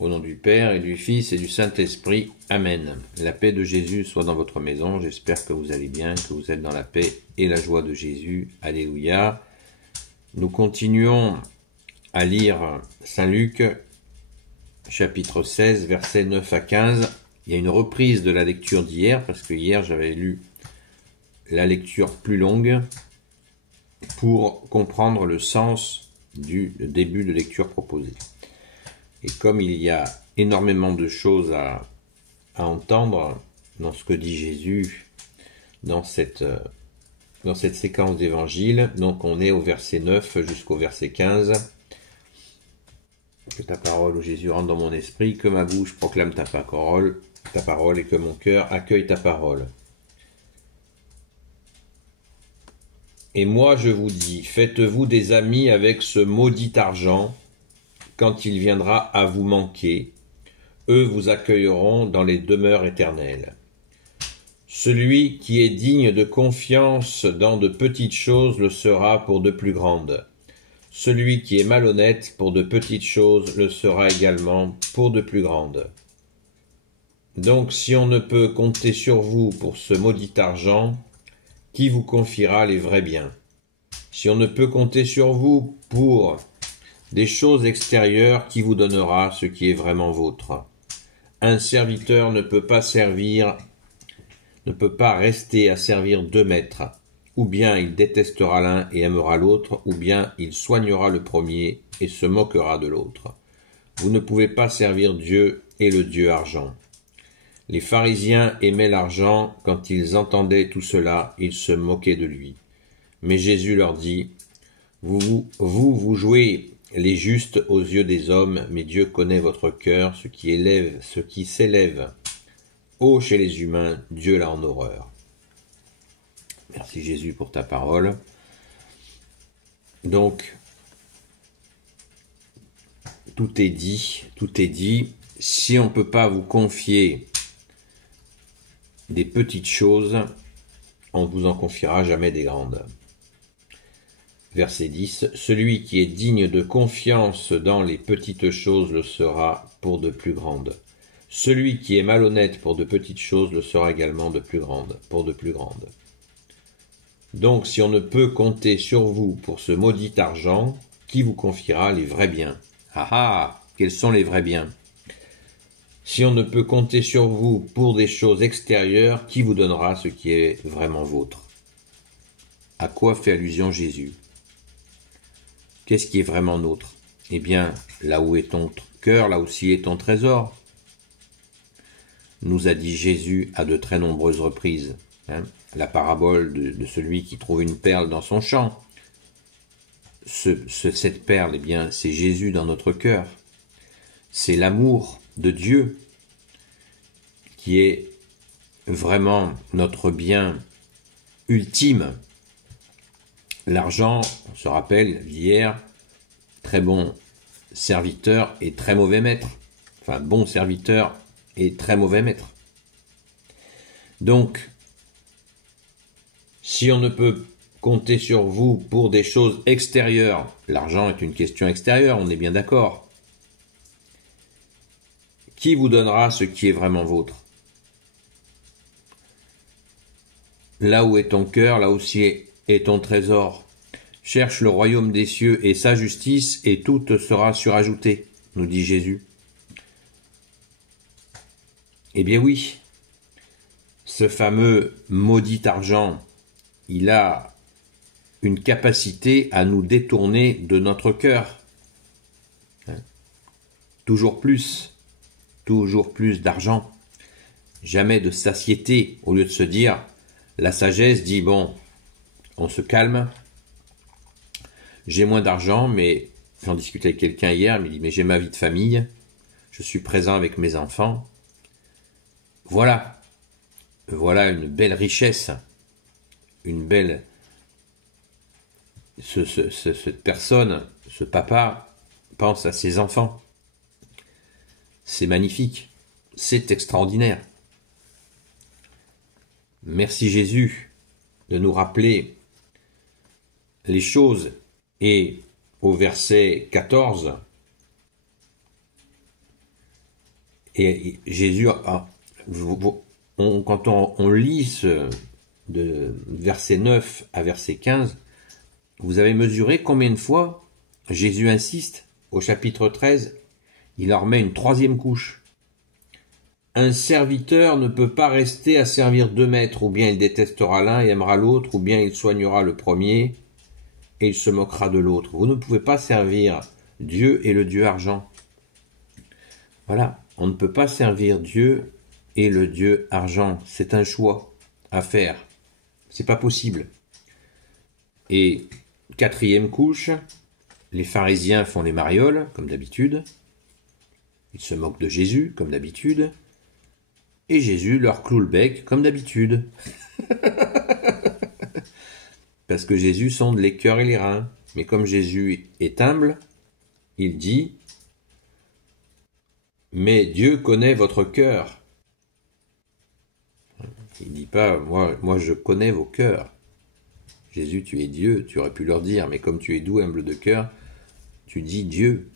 Au nom du Père et du Fils et du Saint-Esprit. Amen. La paix de Jésus soit dans votre maison. J'espère que vous allez bien, que vous êtes dans la paix et la joie de Jésus. Alléluia. Nous continuons à lire Saint Luc, chapitre 16, versets 9 à 15. Il y a une reprise de la lecture d'hier, parce que hier j'avais lu la lecture plus longue pour comprendre le sens du début de lecture proposé. Et comme il y a énormément de choses à entendre dans ce que dit Jésus dans cette séquence d'évangile, donc on est au verset 9 jusqu'au verset 15. Que ta parole, ô Jésus, rentre dans mon esprit, que ma bouche proclame ta parole et que mon cœur accueille ta parole. Et moi je vous dis, faites-vous des amis avec ce maudit argent, quand il viendra à vous manquer, eux vous accueilleront dans les demeures éternelles. Celui qui est digne de confiance dans de petites choses le sera pour de plus grandes. Celui qui est malhonnête pour de petites choses le sera également pour de plus grandes. Donc si on ne peut compter sur vous pour ce maudit argent, qui vous confiera les vrais biens? Si on ne peut compter sur vous pour des choses extérieures, qui vous donnera ce qui est vraiment vôtre? Un serviteur ne peut pas rester à servir deux maîtres. Ou bien il détestera l'un et aimera l'autre, ou bien il soignera le premier et se moquera de l'autre. Vous ne pouvez pas servir Dieu et le Dieu argent. Les pharisiens aimaient l'argent, quand ils entendaient tout cela, ils se moquaient de lui. Mais Jésus leur dit, vous jouez les justes aux yeux des hommes, mais Dieu connaît votre cœur, ce qui s'élève haut chez les humains, Dieu l'a en horreur. Merci Jésus pour ta parole. Donc, tout est dit. Si on ne peut pas vous confier des petites choses, on ne vous en confiera jamais des grandes. Verset 10. Celui qui est digne de confiance dans les petites choses le sera pour de plus grandes. Celui qui est malhonnête pour de petites choses le sera également pour de plus grandes. Donc si on ne peut compter sur vous pour ce maudit argent, qui vous confiera les vrais biens? Quels sont les vrais biens? Si on ne peut compter sur vous pour des choses extérieures, qui vous donnera ce qui est vraiment vôtre? À quoi fait allusion Jésus? Qu'est-ce qui est vraiment nôtre? Eh bien, là où est ton cœur, là aussi est ton trésor, nous a dit Jésus à de très nombreuses reprises. La parabole de celui qui trouve une perle dans son champ. Cette perle, eh bien, c'est Jésus dans notre cœur. C'est l'amour de Dieu qui est vraiment notre bien ultime. L'argent, on se rappelle hier, très bon serviteur et très mauvais maître. Enfin, bon serviteur et très mauvais maître. Donc, si on ne peut compter sur vous pour des choses extérieures, l'argent est une question extérieure, on est bien d'accord. Qui vous donnera ce qui est vraiment vôtre? Là où est ton cœur, là aussi est ton trésor. Cherche le royaume des cieux et sa justice, et tout te sera surajoutée, nous dit Jésus. Eh bien oui, ce fameux maudit argent, il a une capacité à nous détourner de notre cœur. Toujours plus d'argent, jamais de satiété, au lieu de se dire, la sagesse dit, bon, on se calme, j'ai moins d'argent, mais j'en discutais avec quelqu'un hier, il me dit, mais j'ai ma vie de famille, je suis présent avec mes enfants, voilà une belle richesse, cette personne, ce papa, pense à ses enfants. C'est magnifique, c'est extraordinaire. Merci Jésus de nous rappeler les choses. Et au verset 14, Et Jésus, quand on lit de verset 9 à verset 15, vous avez mesuré combien de fois Jésus insiste au chapitre 13, il leur met une troisième couche. Un serviteur ne peut pas rester à servir deux maîtres, ou bien il détestera l'un et aimera l'autre, ou bien il soignera le premier et il se moquera de l'autre. Vous ne pouvez pas servir Dieu et le Dieu argent. Voilà, on ne peut pas servir Dieu et le Dieu argent. C'est un choix à faire. C'est pas possible. Et quatrième couche, les pharisiens font les marioles, comme d'habitude. Ils se moquent de Jésus, comme d'habitude. Et Jésus leur cloue le bec, comme d'habitude. Parce que Jésus sonde les cœurs et les reins. Mais comme Jésus est humble, il dit « Mais Dieu connaît votre cœur. » Il ne dit pas « Moi je connais vos cœurs. » Jésus, tu es Dieu, tu aurais pu leur dire, mais comme tu es doux, humble de cœur, tu dis Dieu.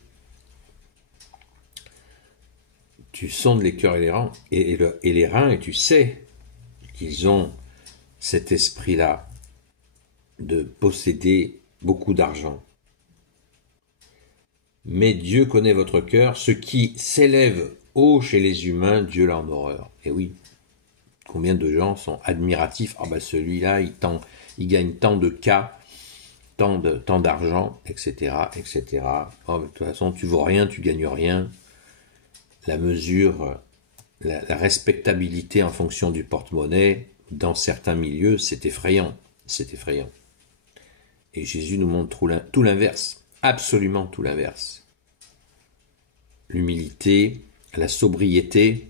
Tu sondes les cœurs et les reins, et tu sais qu'ils ont cet esprit-là de posséder beaucoup d'argent. Mais Dieu connaît votre cœur, ce qui s'élève haut chez les humains, Dieu l'a en horreur. Et oui, combien de gens sont admiratifs, ah ben celui-là, il gagne tant de cas, tant d'argent, etc., etc. Oh, de toute façon, tu vaux rien, tu gagnes rien. La mesure, la respectabilité en fonction du porte-monnaie, dans certains milieux, c'est effrayant. C'est effrayant. Et Jésus nous montre tout l'inverse, absolument tout l'inverse. L'humilité, la sobriété,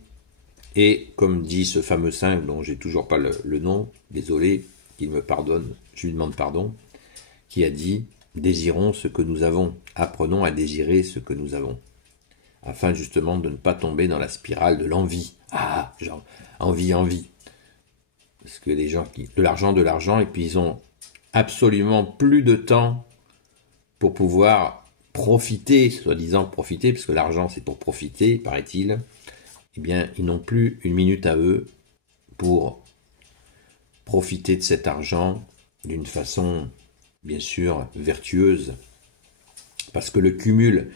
et comme dit ce fameux saint dont j'ai toujours pas le nom, désolé, qu'il me pardonne, je lui demande pardon, qui a dit « Désirons ce que nous avons, apprenons à désirer ce que nous avons ». Afin justement de ne pas tomber dans la spirale de l'envie. Ah, genre, envie. Parce que les gens qui de l'argent, et puis ils ont absolument plus de temps pour pouvoir profiter, soi-disant profiter, parce que l'argent c'est pour profiter, paraît-il. Eh bien, ils n'ont plus une minute à eux pour profiter de cet argent d'une façon, bien sûr, vertueuse. Parce que le cumul,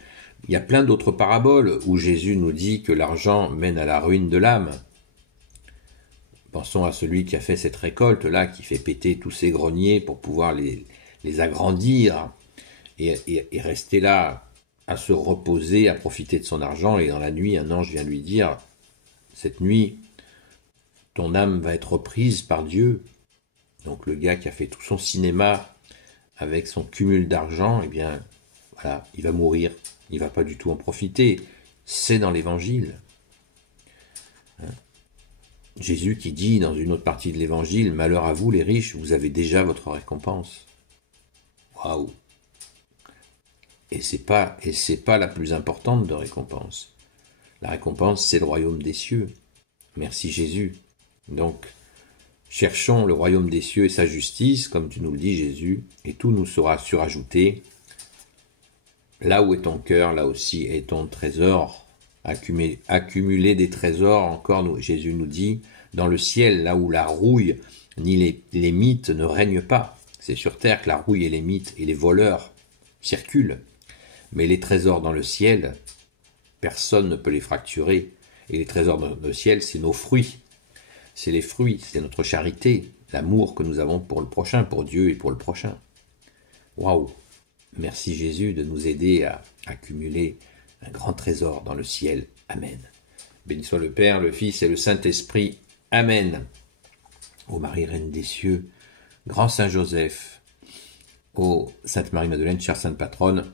il y a plein d'autres paraboles où Jésus nous dit que l'argent mène à la ruine de l'âme. Pensons à celui qui a fait cette récolte-là, qui fait péter tous ses greniers pour pouvoir les agrandir et rester là à se reposer, à profiter de son argent. Et dans la nuit, un ange vient lui dire « Cette nuit, ton âme va être prise par Dieu. » Donc le gars qui a fait tout son cinéma avec son cumul d'argent, eh bien, voilà, il va mourir. Il ne va pas du tout en profiter. C'est dans l'évangile. Jésus qui dit dans une autre partie de l'évangile, « Malheur à vous les riches, vous avez déjà votre récompense. » Waouh! Et c'est pas la plus importante de récompense. La récompense, c'est le royaume des cieux. Merci Jésus. Donc, cherchons le royaume des cieux et sa justice, comme tu nous le dis Jésus, et tout nous sera surajouté. Là où est ton cœur, là aussi est ton trésor. Accumuler des trésors, encore Jésus nous dit, dans le ciel, là où la rouille ni les mythes ne règnent pas. C'est sur terre que la rouille et les mythes et les voleurs circulent. Mais les trésors dans le ciel, personne ne peut les fracturer. Et les trésors dans le ciel, c'est nos fruits. C'est les fruits, c'est notre charité, l'amour que nous avons pour le prochain, pour Dieu et pour le prochain. Waouh! Merci Jésus de nous aider à accumuler un grand trésor dans le ciel. Amen. Béni soit le Père, le Fils et le Saint-Esprit. Amen. Ô Marie, Reine des cieux, grand Saint Joseph, ô Sainte Marie-Madeleine, chère Sainte Patronne,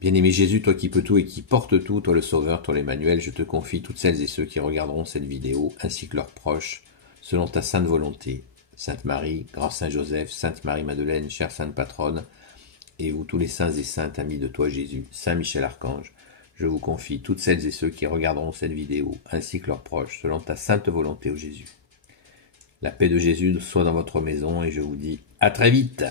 bien-aimé Jésus, toi qui peux tout et qui portes tout, toi le Sauveur, toi l'Emmanuel, je te confie toutes celles et ceux qui regarderont cette vidéo, ainsi que leurs proches, selon ta sainte volonté. Sainte Marie, grand Saint Joseph, Sainte Marie-Madeleine, chère Sainte Patronne, et vous tous les saints et saintes amis de toi Jésus, Saint Michel Archange, je vous confie toutes celles et ceux qui regarderont cette vidéo, ainsi que leurs proches, selon ta sainte volonté, ô Jésus. La paix de Jésus soit dans votre maison, et je vous dis à très vite.